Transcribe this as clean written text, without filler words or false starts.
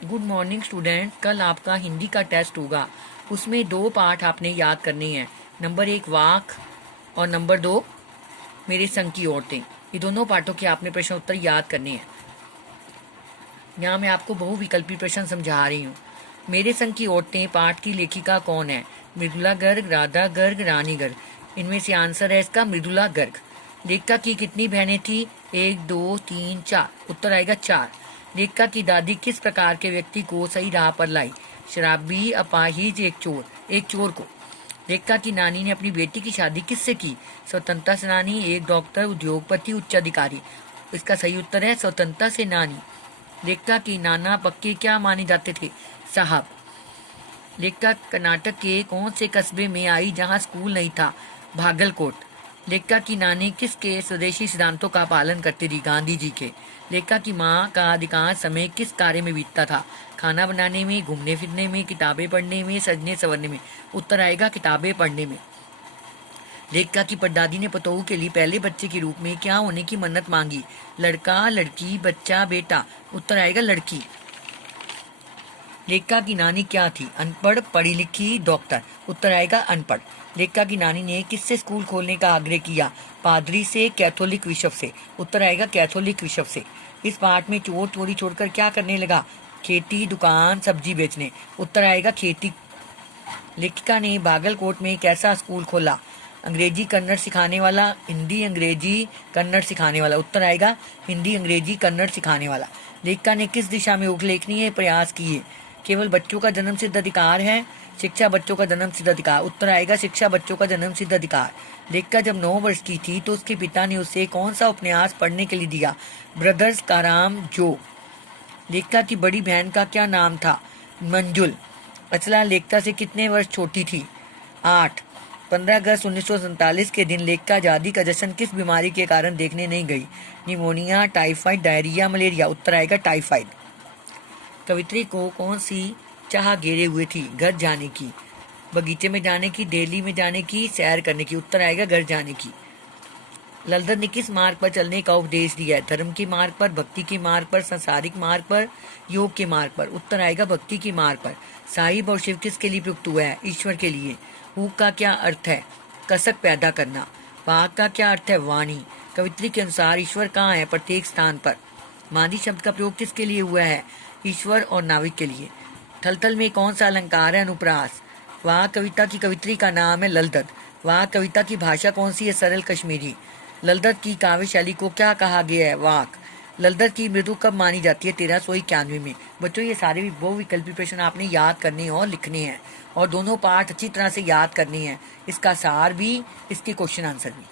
Good morning student. कल आपका हिंदी का टेस्ट होगा। उसमें 2 पाठ आपने याद करने हैं। नंबर 1 वाक और नंबर 2 मेरे संग की औरतें। ये दोनों पाठों के आपने प्रश्न उत्तर याद करने हैं। यहाँ मैं आपको बहुविकल्पी प्रश्न समझा रही हूँ। मेरे संग की औरतें पाठ की लेखिका कौन है? मृदुला गर्ग, राधा गर्ग, रानी गर्ग। इनमें से आंसर है इसका मृदुला गर्ग। लेखिका की कितनी बहनें थी? 1 2 3 4। उत्तर आएगा 4। लेखिका की दादी किस प्रकार के व्यक्ति को सही राह पर लाई? शराबी, अपाहिज, एक चोर को। लेखिका की नानी ने अपनी बेटी की शादी किससे की? स्वतंत्रता सेनानी, एक डॉक्टर, उद्योगपति, उच्चाधिकारी। इसका सही उत्तर है स्वतंत्रता सेनानी। लेखिका की नाना पक्के क्या माने जाते थे? साहब। लेखिका कर्नाटक के कौन से कस्बे में आई जहां स्कूल नहीं था? भागलकोट। लेखिका की नानी किसके स्वदेशी सिद्धांतों का पालन करती थी? गांधी जी के। लेखिका की माँ का अधिकांश समय किस कार्य में बीतता था? खाना बनाने में, घूमने फिरने में, किताबें पढ़ने में, सजने संवरने में। उत्तर आएगा किताबें पढ़ने में। लेखिका की परदादी ने पतोहू के लिए पहले बच्चे के रूप में क्या होने की मन्नत मांगी? लड़का, लड़की, बच्चा, बेटा। उत्तर आएगा लड़की। लेखिका की नानी क्या थी? अनपढ़, पढ़ी लिखी, डॉक्टर। उत्तर आएगा अनपढ़। लेखिका की नानी ने किससे स्कूल खोलने का आग्रह किया? पादरी से, कैथोलिक बिशप से। उत्तर आएगा कैथोलिक बिशप से। इस पाठ में चोर चोरी छोड़कर क्या करने लगा? खेती, दुकान, सब्जी बेचने। उत्तर आएगा खेती। लेखिका ने बागलकोट में कैसा स्कूल खोला? अंग्रेजी कन्नड़ सिखाने वाला, हिंदी अंग्रेजी कन्नड़ सिखाने वाला। उत्तर आएगा हिंदी अंग्रेजी कन्नड़ सिखाने वाला। लेखिका ने किस दिशा में उल्लेखनीय प्रयास किए? केवल बच्चों का जन्म सिद्ध अधिकार है, शिक्षा बच्चों का जन्म सिद्ध अधिकार। उत्तर आएगा शिक्षा बच्चों का जन्म सिद्ध अधिकार। लेखिका जब 9 वर्ष की थी तो उसके पिता ने उसे कौन सा उपन्यास पढ़ने के लिए दिया? ब्रदर्स काराम जो। लेखिका की बड़ी बहन का क्या नाम था? मंजुल। अचला लेखिका से कितने वर्ष छोटी थी? 8। 15 अगस्त 1947 के दिन लेखिका आजादी का जश्न किस बीमारी के कारण देखने नहीं गई? Pneumonia, typhoid, diarrhoea, malaria. उत्तर आएगा टाइफाइड। कवित्री को कौन सी चाह घेरे हुए थी? घर जाने की, बगीचे में जाने की, दिल्ली में जाने की, सैर करने की। उत्तर आएगा घर जाने की। ललदर ने किस मार्ग पर चलने का उपदेश दिया है? धर्म के मार्ग पर, भक्ति के मार्ग पर, सांसारिक मार्ग पर, योग के मार्ग पर। उत्तर आएगा भक्ति के मार्ग पर। साहिब और शिव किसके लिए प्रयुक्त हुआ है? ईश्वर के लिए। हूक का क्या अर्थ है? कसक पैदा करना। वाक का क्या अर्थ है? वाणी। कवित्री के अनुसार ईश्वर कहाँ है? प्रत्येक स्थान पर। मादी शब्द का प्रयोग किसके लिए हुआ है? ईश्वर और नाविक के लिए। थलथल में कौन सा अलंकार है? अनुप्रास। वह कविता की कवित्री का नाम है ललदत। वह कविता की भाषा कौन सी है? सरल कश्मीरी। ललदत की काव्य शैली को क्या कहा गया है? वाक। ललदत की मृदु कब मानी जाती है? 1391 में। बच्चों ये सारे भी बहुविकल्पी प्रश्न आपने याद करने और लिखने हैं और दोनों पाठ अच्छी तरह से याद करने हैं। इसका सार भी, इसके क्वेश्चन आंसर भी।